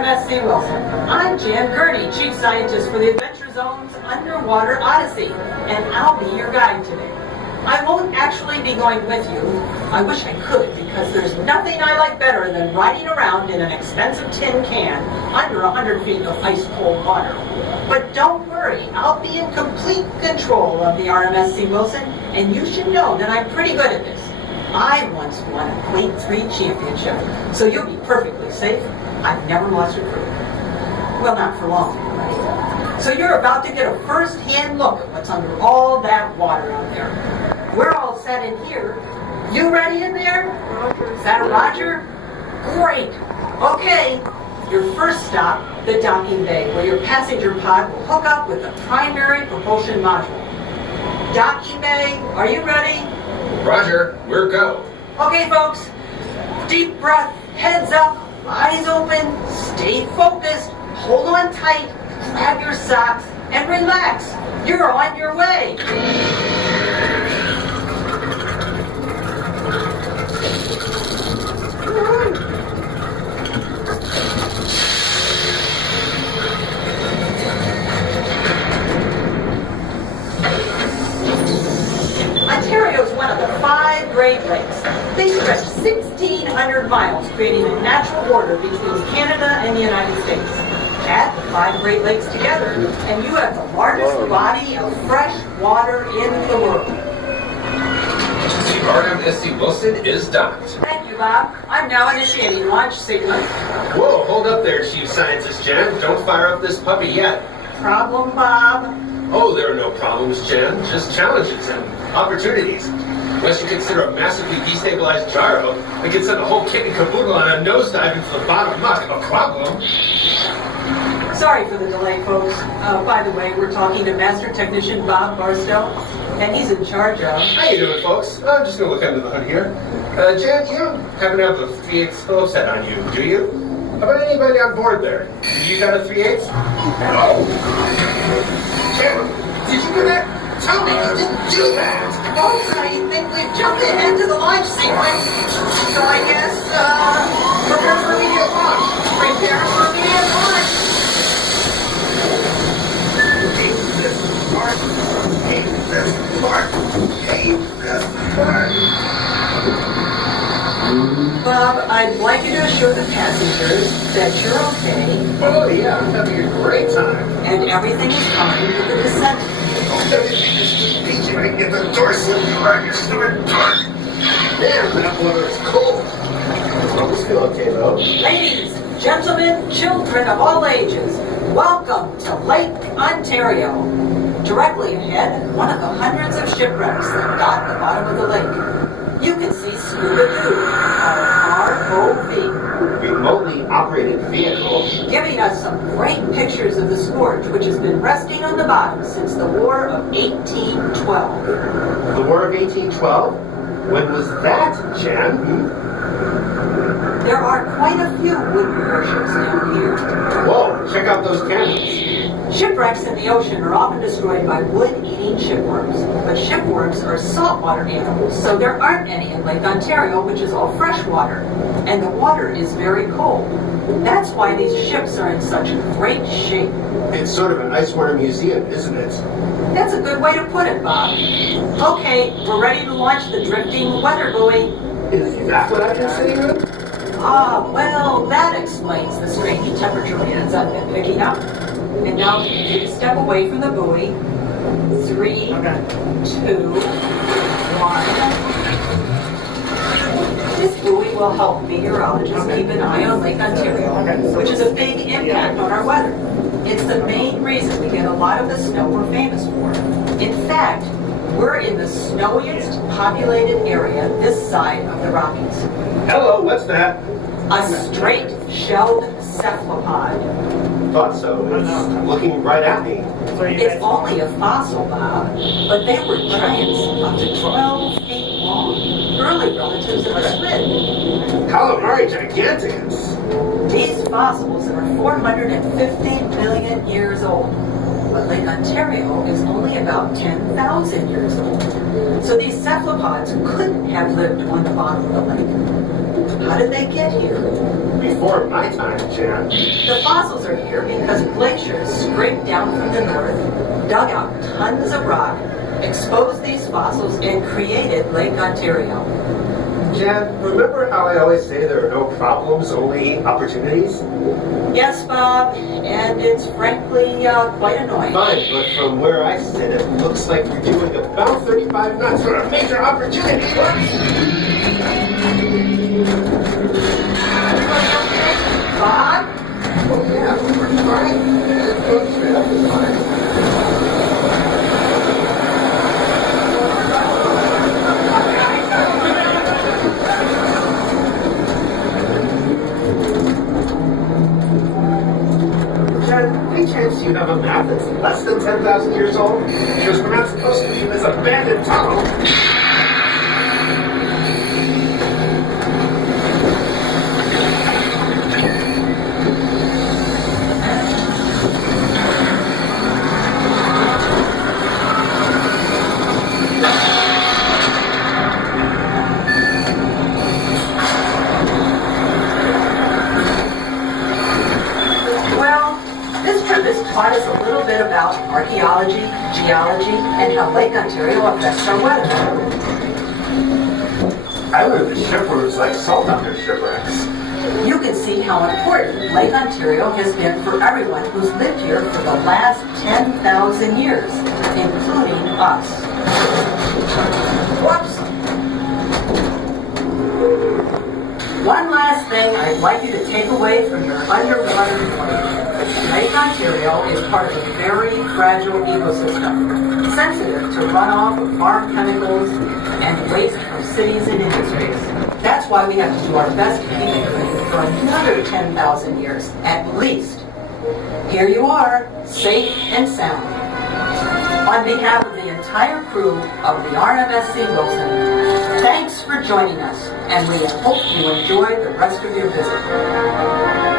RMSC Wilson. I'm Jan Gurney, Chief Scientist for the Adventure Zone's Underwater Odyssey, and I'll be your guide today. I won't actually be going with you. I wish I could, because there's nothing I like better than riding around in an expensive tin can under 100 feet of ice-cold water. But don't worry, I'll be in complete control of the RMSC Wilson, and you should know that I'm pretty good at this. I once won a Quake 3 championship, so you'll be perfectly safe. I've never lost a crew. Well, not for long. So you're about to get a first-hand look at what's under all that water out there. We're all set in here. You ready in there? Is that a Roger? Great. Okay. Your first stop, the docking bay, where your passenger pod will hook up with the primary propulsion module. Docking bay, are you ready? Roger, we're go. Okay, folks. Deep breath, heads up, eyes open, stay focused, hold on tight, grab your socks, and relax. You're on your way. Ontario is one of the 5 Great Lakes. They stretch 1,600 miles, creating a natural border between Canada and the United States. Add the 5 Great Lakes together, and you have the largest body of fresh water in the world. The RMSC Wilson is docked. Thank you, Bob. I'm now initiating launch sequence. Whoa, hold up there, Chief Scientist Jan. Don't fire up this puppy yet. Problem, Bob? Oh, there are no problems, Jan. Just challenges and opportunities. Unless you consider a massively destabilized gyro, we can send the whole kit and caboodle on a nosedive into the bottom muck. A problem. Sorry for the delay, folks. By the way, we're talking to Master Technician Bob Barstow, and he's in charge of... How you doing, folks? I'm just going to look under the hood here. Jan, you don't happen to have a 3/8 slow set on you, do you? How about anybody on board there? You got a 3/8? No. Jan, did you do that? Tell me you didn't do that! Folks, I think we've jumped ahead to the launch sequence. So I guess, prepare for immediate launch! prepare for immediate launch. Hate this part! Hate this part! Hate this part! Bob, I'd like you to assure the passengers that you're okay. Oh yeah, I'm having a great time. And everything is fine with the descent. Everything is just peachy. I can get the door sealed. You're still in dark. Damn, that water is cold. Always feel okay though. Ladies, gentlemen, children of all ages, welcome to Lake Ontario. Directly ahead, one of the hundreds of shipwrecks that dot the bottom of the lake. You can see Scuba Doo, our ROV. Remotely operated vehicle. Giving us some great pictures of the Scourge, which has been resting on the bottom since the War of 1812. The War of 1812? When was that, Jan? There are quite a few wooden warships down here. Whoa, check out those cannons. Shipwrecks in the ocean are often destroyed by wood-eating shipworms, but shipworms are saltwater animals, so there aren't any in Lake Ontario, which is all freshwater, and the water is very cold. That's why these ships are in such great shape. It's sort of an ice water museum, isn't it? That's a good way to put it, Bob. Okay, we're ready to launch the drifting weather buoy. Is that what I've been sitting in? Ah, well, that explains the strange temperature readings I've been picking up. And now take a step away from the buoy. 3, 2, 1. This buoy will help meteorologists keep an eye on Lake Ontario, which is a big impact on our weather. It's the main reason we get a lot of the snow we're famous for. In fact, we're in the snowiest populated area this side of the Rockies. Hello, what's that? A straight-shelled cephalopod. Thought so. It's looking right at me. It's only a fossil, Bob, but they were giants up to 12 feet long, early relatives of the squid. Calamari giganticus. These fossils are 450 million years old, but Lake Ontario is only about 10,000 years old. So these cephalopods couldn't have lived on the bottom of the lake. How did they get here? before my time, Jan. The fossils are here because glaciers scraped down from the north, dug out tons of rock, exposed these fossils, and created Lake Ontario. Jan, remember how I always say there are no problems, only opportunities? Yes, Bob, and it's frankly quite annoying. Fine, but from where I sit, it looks like you're doing about 35 knots for a major opportunity. Bob? Oh, yeah, we're fine. That's fine. Any chance you have a map that's less than 10,000 years old? Because we're not supposed to be in this abandoned tunnel. Taught us a little bit about archaeology, geology, and how Lake Ontario affects our weather. I learned that shipwrecks like salt on their shipwrecks. You can see how important Lake Ontario has been for everyone who's lived here for the last 10,000 years, including us. Whoops! One last thing I'd like you to take away from your underwater voyage. Lake Ontario is part of a very fragile ecosystem, sensitive to runoff of farm chemicals and waste from cities and industries. That's why we have to do our best to keep it clean for another 10,000 years, at least. Here you are, safe and sound. On behalf of the entire crew of the RMSC Wilson, thanks for joining us, and we hope you enjoy the rest of your visit.